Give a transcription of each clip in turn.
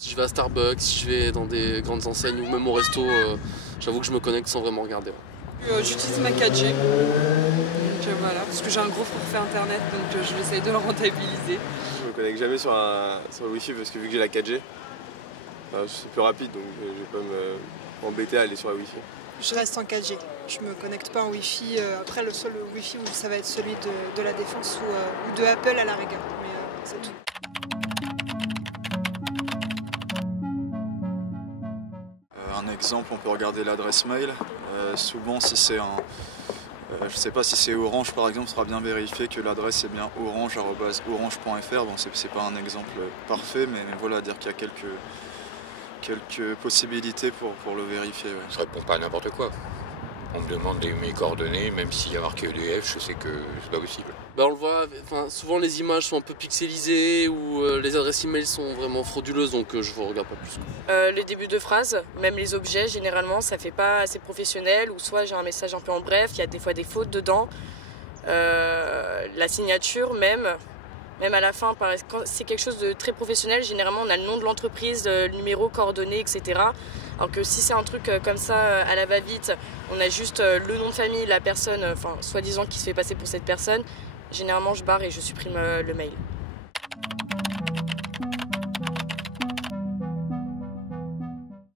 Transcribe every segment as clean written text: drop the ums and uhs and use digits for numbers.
Si je vais à Starbucks, si je vais dans des grandes enseignes ou même au resto, j'avoue que je me connecte sans vraiment regarder. J'utilise ma 4G, donc, voilà, parce que j'ai un gros forfait internet, donc je l'essaye de le rentabiliser. Je me connecte jamais sur le Wi-Fi parce que vu que j'ai la 4G, c'est plus rapide, donc je vais pas m'embêter à aller sur la Wi-Fi. Je reste en 4G, je me connecte pas en Wi-Fi. Après le seul Wi-Fi où ça va être celui de la Défense ou de Apple à la rigueur, mais c'est tout. Un exemple, on peut regarder l'adresse mail. Souvent, si c'est je sais pas si c'est Orange par exemple, il sera bien vérifié que l'adresse est bien orange@orange.fr. Bon, c'est pas un exemple parfait, mais voilà, dire qu'il y a quelques possibilités pour le vérifier. Ouais. Je réponds pas à n'importe quoi. On me demande mes coordonnées, même s'il y a marqué EDF, je sais que c'est pas possible. On le voit, souvent les images sont un peu pixelisées ou les adresses email sont vraiment frauduleuses, donc je ne regarde pas plus. Le début de phrase, même les objets, généralement, ça fait pas assez professionnel, ou soit j'ai un message un peu en bref, il y a des fois des fautes dedans. La signature, même à la fin, quand c'est quelque chose de très professionnel, généralement on a le nom de l'entreprise, le numéro, coordonnées, etc. Alors que si c'est un truc comme ça, à la va-vite, on a juste le nom de famille, la personne, soi-disant qui se fait passer pour cette personne, généralement je barre et je supprime le mail.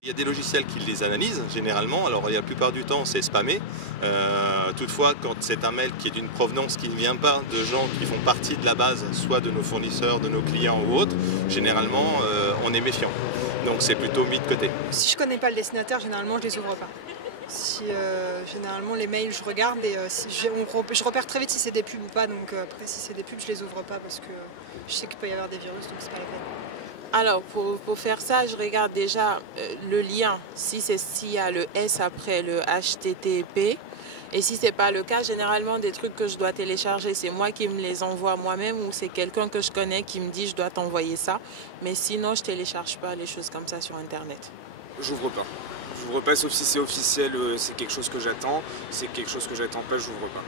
Il y a des logiciels qui les analysent généralement, alors la plupart du temps c'est spammé. Toutefois, quand c'est un mail qui est d'une provenance qui ne vient pas de gens qui font partie de la base, soit de nos fournisseurs, de nos clients ou autres, généralement on est méfiant. Donc c'est plutôt mis de côté. Si je connais pas le destinataire, généralement je les ouvre pas. Généralement les mails je regarde et je repère très vite si c'est des pubs ou pas, donc après si c'est des pubs je les ouvre pas parce que je sais qu'il peut y avoir des virus, donc c'est pas la peine. Alors pour faire ça, je regarde déjà le lien, s'il y a le S après le HTTP. Et si ce n'est pas le cas, généralement des trucs que je dois télécharger, c'est moi qui me les envoie moi-même ou c'est quelqu'un que je connais qui me dit je dois t'envoyer ça. Mais sinon, je ne télécharge pas les choses comme ça sur Internet. J'ouvre pas. J'ouvre pas sauf si c'est officiel, c'est quelque chose que j'attends. Si c'est quelque chose que j'attends pas, j'ouvre pas.